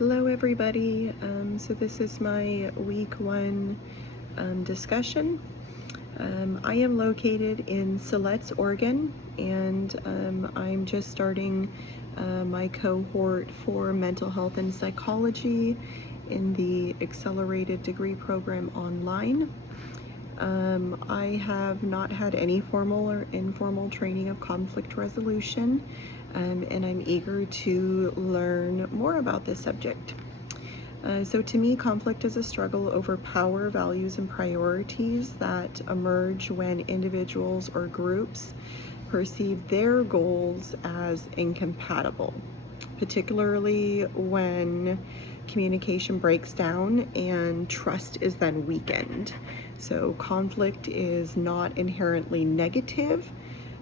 Hello everybody. So this is my week one discussion. I am located in Siletz, Oregon, and I'm just starting my cohort for mental health and psychology in the accelerated degree program online. I have not had any formal or informal training of conflict resolution, and I'm eager to learn more about this subject. So to me, conflict is a struggle over power, values, and priorities that emerge when individuals or groups perceive their goals as incompatible, particularly when communication breaks down and trust is then weakened. So conflict is not inherently negative,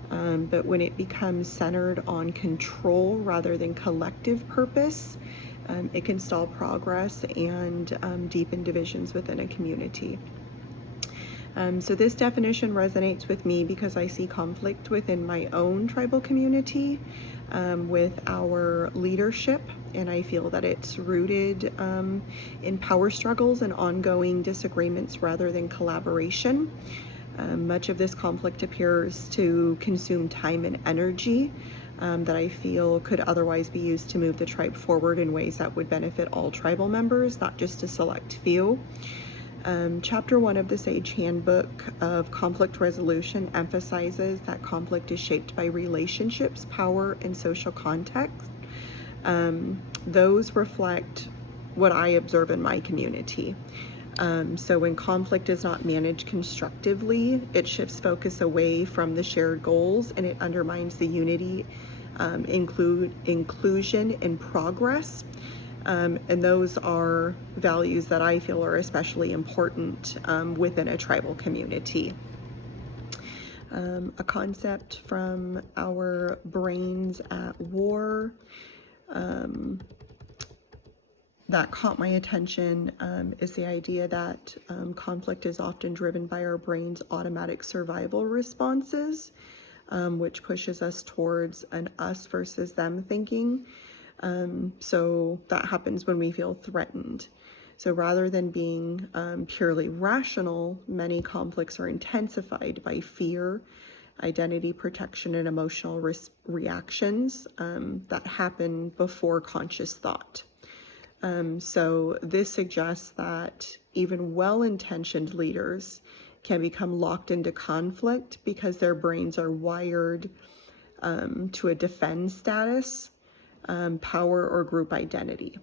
but when it becomes centered on control rather than collective purpose, it can stall progress and deepen divisions within a community. So this definition resonates with me because I see conflict within my own tribal community with our leadership, and I feel that it's rooted in power struggles and ongoing disagreements rather than collaboration. Much of this conflict appears to consume time and energy that I feel could otherwise be used to move the tribe forward in ways that would benefit all tribal members, not just a select few. Chapter 1 of the Sage Handbook of Conflict Resolution emphasizes that conflict is shaped by relationships, power, and social context. Those reflect what I observe in my community. So when conflict is not managed constructively, it shifts focus away from the shared goals and it undermines the unity, inclusion, and progress. And those are values that I feel are especially important within a tribal community. A concept from our Brains at War that caught my attention is the idea that conflict is often driven by our brain's automatic survival responses, which pushes us towards an us versus them thinking. So that happens when we feel threatened. So rather than being purely rational, many conflicts are intensified by fear, identity protection, and emotional reactions that happen before conscious thought. So this suggests that even well-intentioned leaders can become locked into conflict because their brains are wired to a defend status, power, or group identity.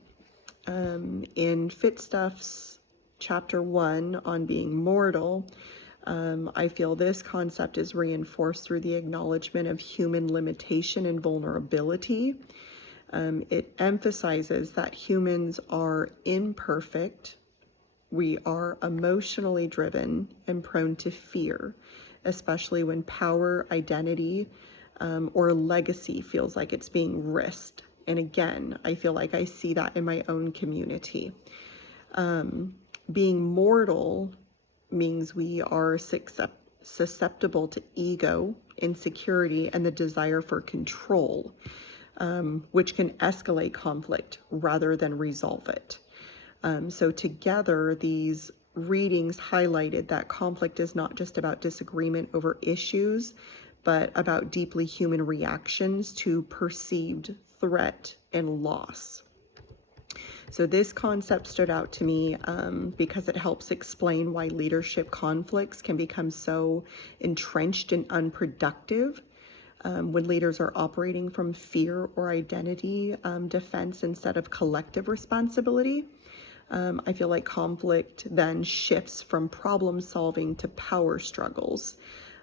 In Fitstuff's chapter 1 on being mortal, I feel this concept is reinforced through the acknowledgement of human limitation and vulnerability. It emphasizes that humans are imperfect, we are emotionally driven and prone to fear, especially when power, identity, or legacy feels like it's being risked. And again, I feel like I see that in my own community. Being mortal means we are susceptible to ego, insecurity, and the desire for control, which can escalate conflict rather than resolve it. So together, these readings highlighted that conflict is not just about disagreement over issues, but about deeply human reactions to perceived threat and loss. So this concept stood out to me because it helps explain why leadership conflicts can become so entrenched and unproductive when leaders are operating from fear or identity defense instead of collective responsibility. I feel like conflict then shifts from problem solving to power struggles,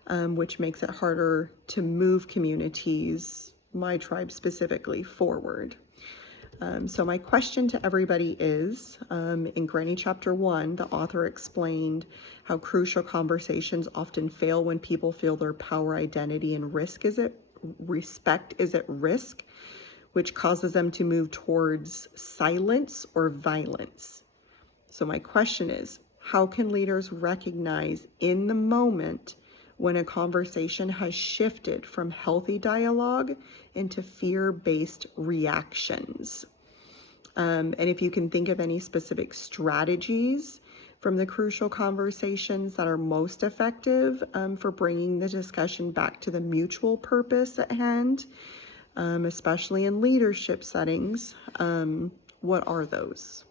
which makes it harder to move communities, my tribe specifically, forward. So my question to everybody is, in Granny Chapter 1, the author explained how crucial conversations often fail when people feel their power, identity, and respect is at risk, which causes them to move towards silence or violence. So my question is, how can leaders recognize in the moment when a conversation has shifted from healthy dialogue into fear-based reactions? And if you can think of any specific strategies from the crucial conversations that are most effective for bringing the discussion back to the mutual purpose at hand, especially in leadership settings, what are those?